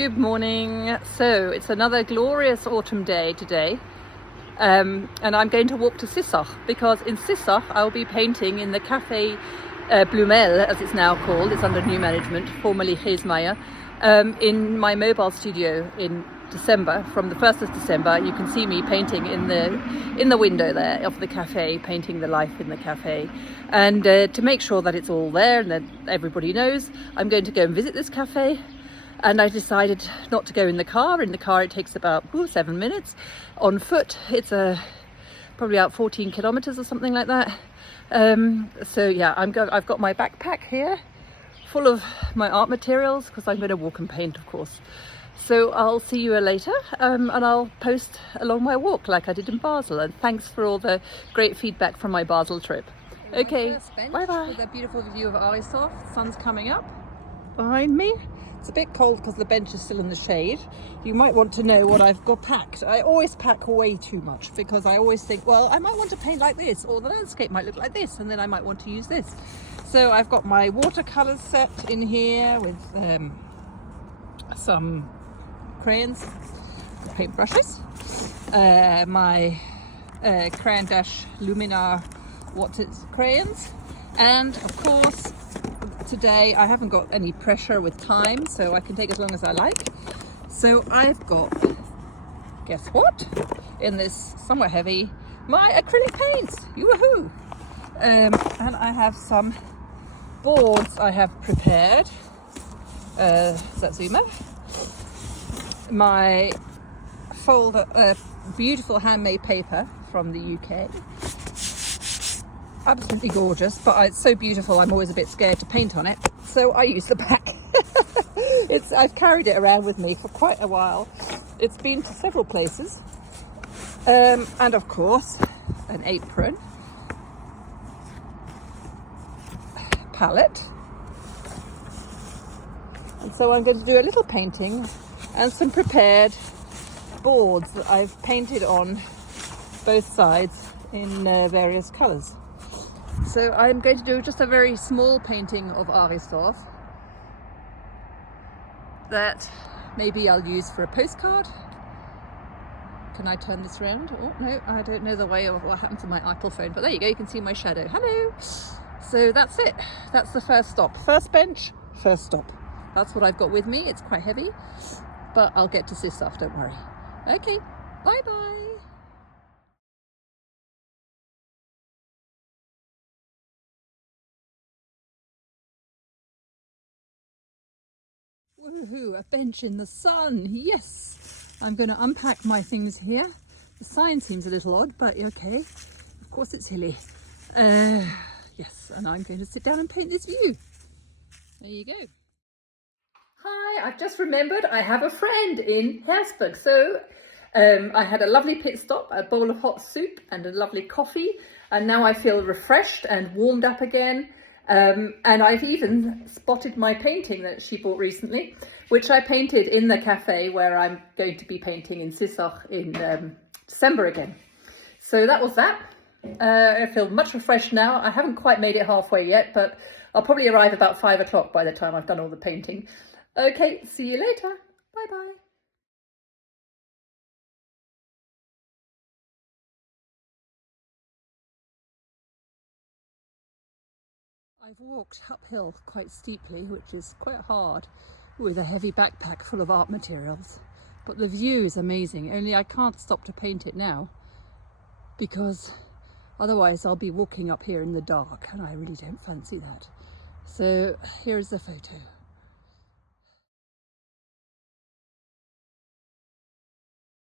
Good morning. So it's another glorious autumn day today, and I'm going to walk to Sissach because in Sissach I'll be painting in the Cafe Bloomell, as it's now called. It's under new management, formerly Geesmeijer, in my mobile studio in December. From the 1st of December you can see me painting in the window there of the cafe, painting the life in the cafe. And to make sure that it's all there and that everybody knows, I'm going to go and visit this cafe. And I decided not to go in the car. In the car it takes about 7 minutes. On foot it's probably about 14 kilometers or something like that. So yeah, I've got my backpack here full of my art materials because I'm going to walk and paint, of course. So I'll see you later, and I'll post along my walk like I did in Basel. And thanks for all the great feedback from my Basel trip. Okay, bye bye. With a beautiful view of Arisdorf. The sun's coming up Behind me. It's a bit cold because the bench is still in the shade. You might want to know what I've got packed. I always pack way too much because I always think, well, I might want to paint like this, or the landscape might look like this, and then I might want to use this. So I've got my watercolors set in here with some crayons, paint brushes, my Crayon Dash Luminar crayons, and of course today I haven't got any pressure with time, so I can take as long as I like. So I've got, guess what, in this somewhat heavy, my acrylic paints. Yoo-hoo! And I have some boards I have prepared. Satsuma, my folder, beautiful handmade paper from the UK. Absolutely gorgeous, but it's so beautiful I'm always a bit scared to paint on it, so I use the back. I've carried it around with me for quite a while. It's been to several places, and of course an apron, palette, and so I'm going to do a little painting and some prepared boards that I've painted on both sides in various colours. So I'm going to do just a very small painting of Arisdorf that maybe I'll use for a postcard. Can I turn this around? Oh no, I don't know the way of what happened to my Apple phone, but there you go, you can see my shadow. Hello! So that's it. That's the first stop. First bench, first stop. That's what I've got with me. It's quite heavy, but I'll get to Sissach, don't worry. Okay, bye bye. Woohoo, a bench in the sun, yes! I'm going to unpack my things here. The sign seems a little odd, but okay. Of course it's hilly. Yes, and I'm going to sit down and paint this view. There you go. Hi, I've just remembered I have a friend in Hersberg. So I had a lovely pit stop, a bowl of hot soup and a lovely coffee. And now I feel refreshed and warmed up again. And I've even spotted my painting that she bought recently, which I painted in the cafe where I'm going to be painting in Sissach in December again. So that was that. I feel much refreshed now. I haven't quite made it halfway yet, but I'll probably arrive about 5 o'clock by the time I've done all the painting. Okay, see you later. Bye bye. I've walked uphill quite steeply, which is quite hard, with a heavy backpack full of art materials. But the view is amazing, only I can't stop to paint it now because otherwise I'll be walking up here in the dark and I really don't fancy that. So here's the photo.